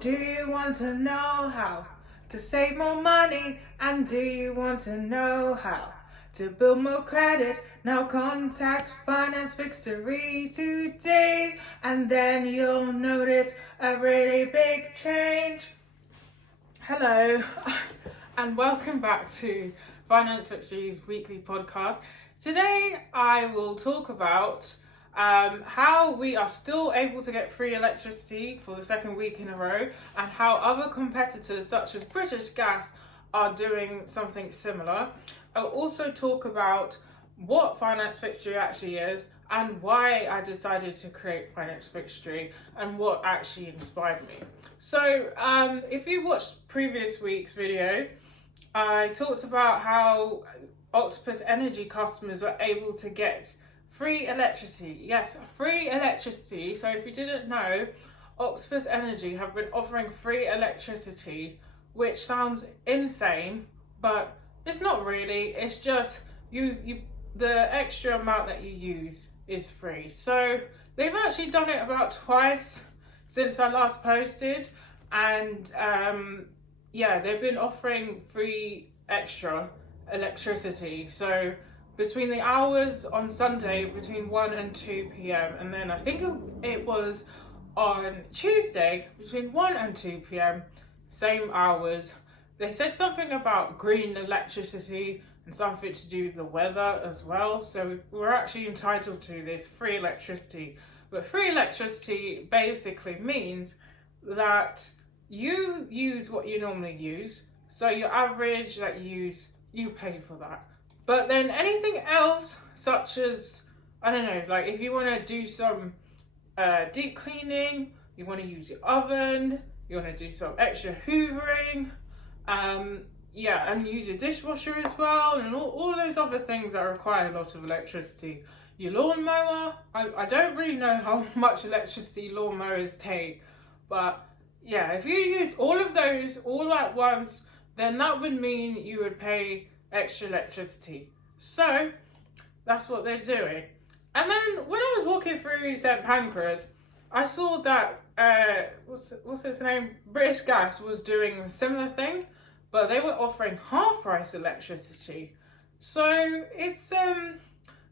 Do you want to know how to save more money? And do you want to know how to build more credit? Now contact Finance Fixtory today, and then you'll notice a really big change. Hello, and welcome back to Finance Fixtory's weekly podcast. Today I will talk about how we are still able to get free electricity for the second week in a row, and how other competitors such as British Gas are doing something similar. I'll also talk about what Finance Fixtory actually is and why I decided to create Finance Fixtory and what actually inspired me. So if you watched previous week's video, I talked about how Octopus Energy customers were able to get free electricity. Yes, free electricity. So if you didn't know, Octopus Energy have been offering free electricity, which sounds insane, but it's not really. It's just the extra amount that you use is free. So they've actually done it about twice since I last posted, and they've been offering free extra electricity. So between the hours on Sunday between 1 and 2 p.m. and then I think it was on Tuesday between 1 and 2 p.m. same hours. They said something about green electricity and something to do with the weather as well. So we're actually entitled to this free electricity. But free electricity basically means that you use what you normally use. So your average that you use, you pay for that. But then anything else, such as, I don't know, like if you want to do some deep cleaning, you want to use your oven, you want to do some extra hoovering, and use your dishwasher as well, and all those other things that require a lot of electricity. Your lawnmower, I don't really know how much electricity lawnmowers take, but yeah, if you use all of those all at once, then that would mean you would pay extra electricity. So that's what they're doing. And then when I was walking through St Pancras, I saw that what's his name, British Gas was doing a similar thing, but they were offering half price electricity. So it's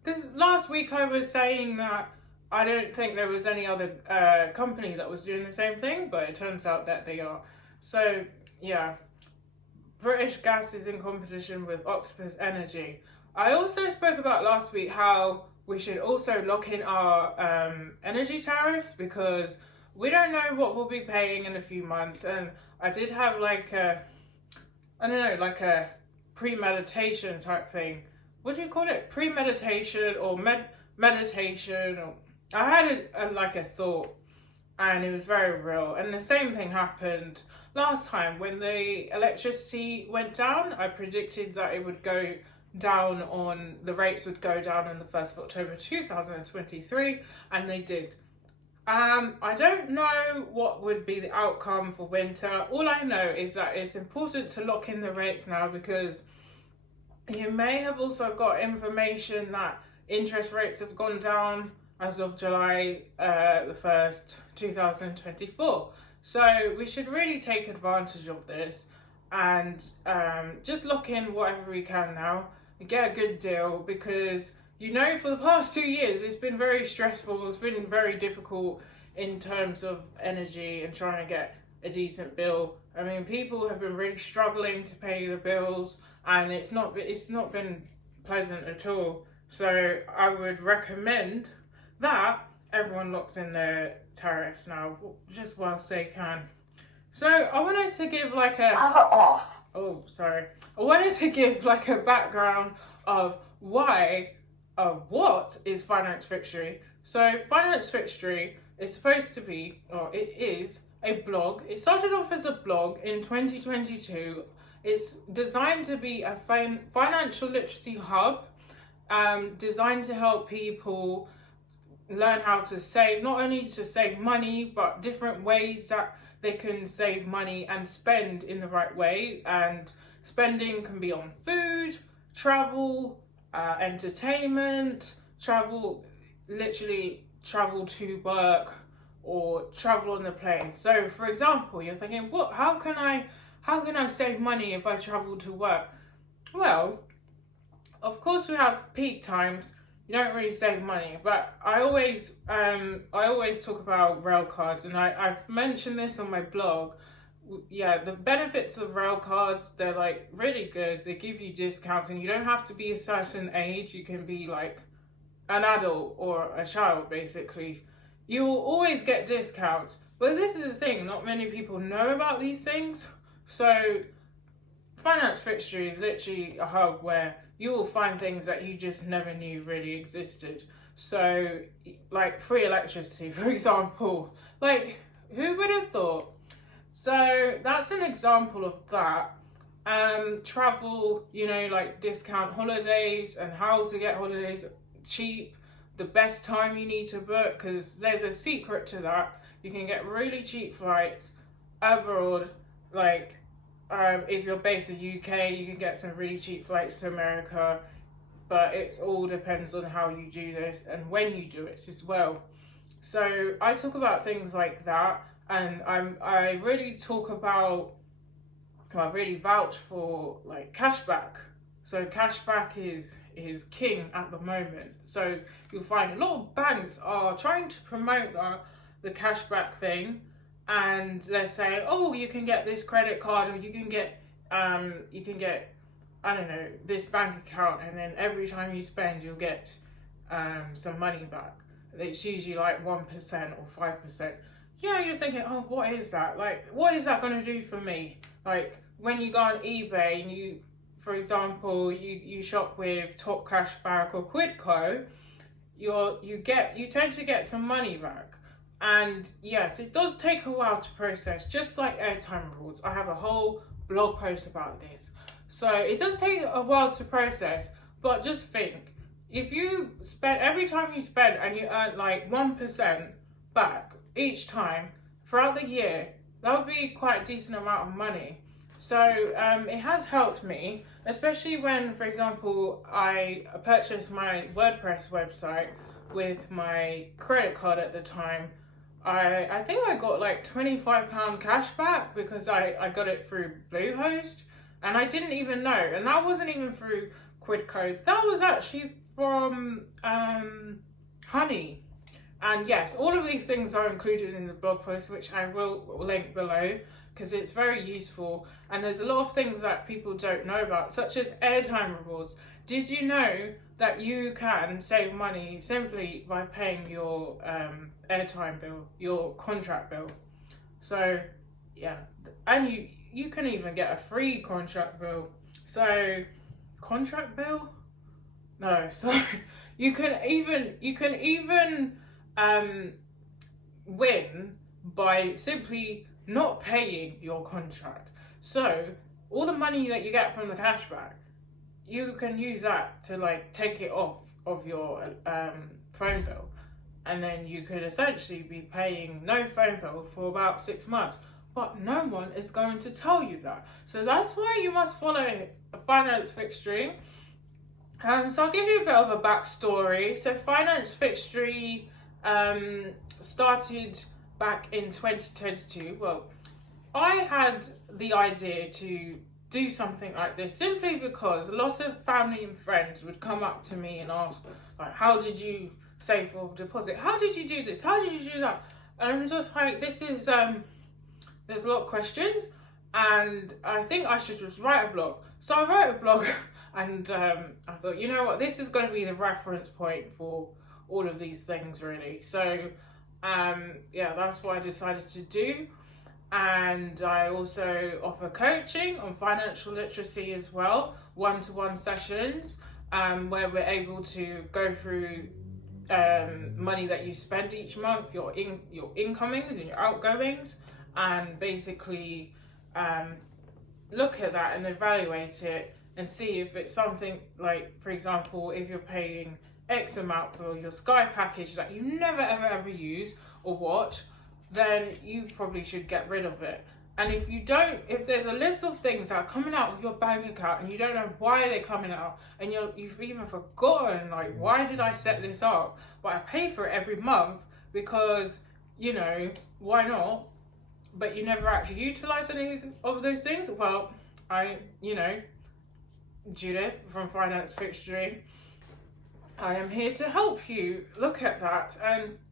because last week I was saying that I don't think there was any other company that was doing the same thing, but it turns out that they are. So yeah, British Gas is in competition with Octopus Energy. I also spoke about last week how we should also lock in our energy tariffs, because we don't know what we'll be paying in a few months. And I did have like a premeditation type thing. What do you call it? Premeditation or meditation? Or I had a thought, and it was very real. And the same thing happened last time when the electricity went down. I predicted that it would go down the rates would go down on the 1st of October 2023, and they did. I don't know what would be the outcome for winter. All I know is that it's important to lock in the rates now, because you may have also got information that interest rates have gone down as of July the 1st, 2024. So we should really take advantage of this and just lock in whatever we can now and get a good deal, because for the past 2 years it's been very stressful. It's been very difficult in terms of energy and trying to get a decent bill. I mean, people have been really struggling to pay the bills, and it's not been pleasant at all. So I would recommend that everyone locks in their tariffs now, just whilst they can. So I wanted to give a background of what is Finance Fixtory. So Finance Fixtory is supposed to be, or it is, a blog. It started off as a blog in 2022. It's designed to be a financial literacy hub, designed to help people learn how to save, not only to save money, but different ways that they can save money and spend in the right way. And spending can be on food, travel, entertainment, travel to work, or travel on the plane. So for example, you're thinking, what? How can I save money if I travel to work? Well, of course we have peak times. You don't really save money, but I always talk about rail cards, and I've mentioned this on my blog. Yeah, the benefits of rail cards, they're like really good. They give you discounts, and you don't have to be a certain age. You can be like an adult or a child, basically. You will always get discounts. But this is the thing, not many people know about these things. So Finance Fixtory is literally a hub where you will find things that you just never knew really existed. So, like free electricity, for example. Like, who would have thought? So, that's an example of that. Travel, like discount holidays and how to get holidays cheap, the best time you need to book, because there's a secret to that. You can get really cheap flights abroad, like if you're based in the UK, you can get some really cheap flights to America, but it all depends on how you do this and when you do it as well. So I talk about things like that, and I really talk about, I really vouch for like cashback. So cashback is king at the moment. So you'll find a lot of banks are trying to promote the cashback thing, and they're saying, oh, you can get this credit card, or you can get I don't know, this bank account, and then every time you spend you'll get some money back. It's usually like 1% or 5%. Yeah, you're thinking, oh, what is that? Like, what is that going to do for me? Like, when you go on eBay and you, for example, you shop with Top Cashback or Quidco, you tend to get some money back. And yes, it does take a while to process, just like airtime rewards. I have a whole blog post about this. So it does take a while to process, but just think, if you spend, every time you spend and you earn like 1% back each time throughout the year, that would be quite a decent amount of money. So it has helped me, especially when, for example, I purchased my WordPress website with my credit card at the time. I think I got like £25 cash back because I got it through Bluehost, and I didn't even know. And that wasn't even through Quidco. That was actually from Honey. And yes, all of these things are included in the blog post, which I will link below because it's very useful. And there's a lot of things that people don't know about, such as airtime rewards. Did you know that you can save money simply by paying your airtime bill, your contract bill? So yeah, and you can even get a free contract bill. So contract bill? No, sorry. You can even win by simply not paying your contract. So all the money that you get from the cashback, you can use that to like take it off of your phone bill, and then you could essentially be paying no phone bill for about 6 months. But no one is going to tell you that. So that's why you must follow Finance Fixtory. So I'll give you a bit of a backstory. So Finance Fixtory started back in 2022. Well, I had the idea to do something like this simply because a lot of family and friends would come up to me and ask, like, how did you save for deposit? How did you do this? How did you do that? And I'm just like, this is, there's a lot of questions, and I think I should just write a blog. So I wrote a blog, and I thought, you know what, this is going to be the reference point for all of these things, really. So yeah, that's what I decided to do. And I also offer coaching on financial literacy as well, one-to-one sessions, where we're able to go through money that you spend each month, your incomings and your outgoings, and basically look at that and evaluate it and see if it's something like, for example, if you're paying X amount for your Sky package that you never ever use or watch, then you probably should get rid of it. And if you don't, if there's a list of things that are coming out of your bank account and you don't know why they're coming out, and you've even forgotten, like, why did I set this up? But I pay for it every month because you know, why not? But you never actually utilize any of those things. Well, Judith from Finance Fixtory, I am here to help you look at that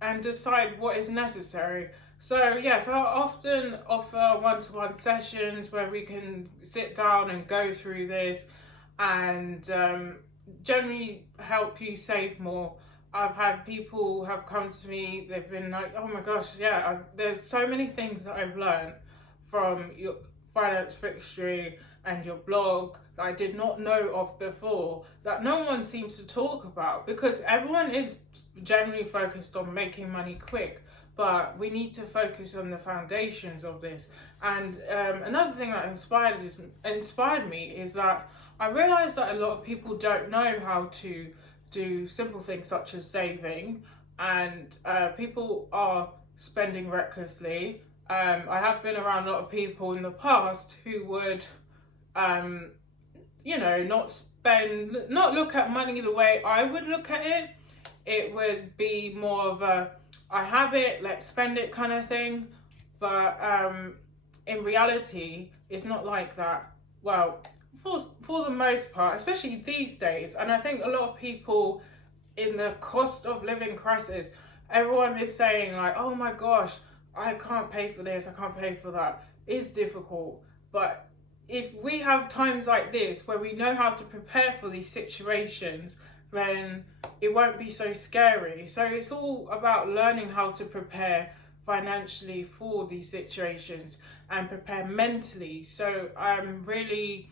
and decide what is necessary. So yes, I often offer one-to-one sessions where we can sit down and go through this and generally help you save more. I've had people have come to me, they've been like, oh my gosh, yeah, there's so many things that I've learned from your Finance Fixtory and your blog that I did not know of before, that no one seems to talk about, because everyone is generally focused on making money quick, but we need to focus on the foundations of this. And another thing that inspired me is that I realized that a lot of people don't know how to do simple things such as saving, and people are spending recklessly. I have been around a lot of people in the past who would, not look at money the way I would look at it. It would be more of a, I have it, let's spend it kind of thing. But in reality, it's not like that. Well, for the most part, especially these days, and I think a lot of people in the cost of living crisis, everyone is saying like, oh my gosh, I can't pay for this, I can't pay for that. It's difficult. But if we have times like this where we know how to prepare for these situations, then it won't be so scary. So it's all about learning how to prepare financially for these situations and prepare mentally. So I'm really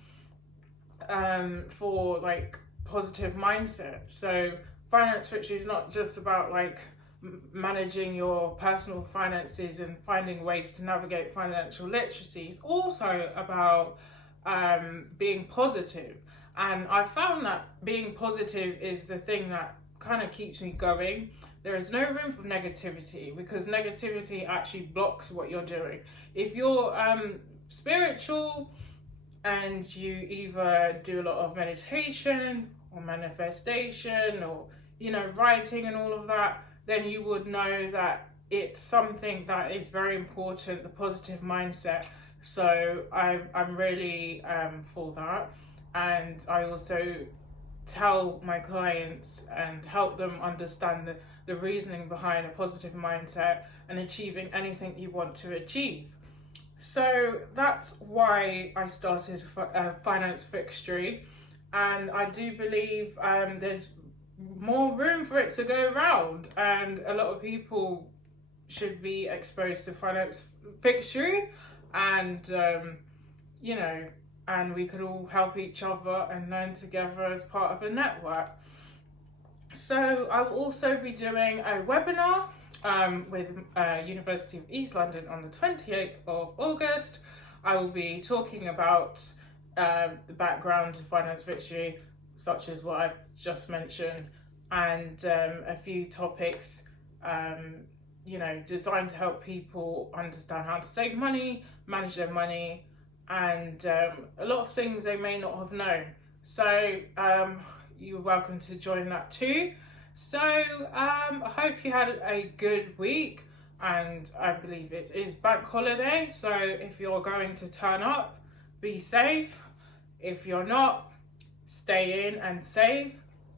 for like positive mindset. So Finance Fixtory is not just about like managing your personal finances and finding ways to navigate financial literacy. It's also about being positive. And I found that being positive is the thing that kind of keeps me going. There is no room for negativity, because negativity actually blocks what you're doing. If you're spiritual and you either do a lot of meditation or manifestation or, writing and all of that, then you would know that it's something that is very important, the positive mindset. So I'm really for that. And I also tell my clients and help them understand the reasoning behind a positive mindset and achieving anything you want to achieve. So that's why I started Finance Fixtory, and I do believe there's more room for it to go around, and a lot of people should be exposed to Finance Fixtory, and and we could all help each other and learn together as part of a network. So I'll also be doing a webinar with University of East London on the 28th of August. I will be talking about the background to Finance Fixtory, such as what I just mentioned, and a few topics designed to help people understand how to save money, manage their money, and a lot of things they may not have known. So you're welcome to join that too. So I hope you had a good week, and I believe it is bank holiday, so if you're going to turn up, be safe. If you're not, stay in and save,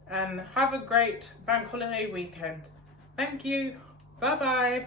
and have a great bank holiday weekend. Thank you. Bye bye.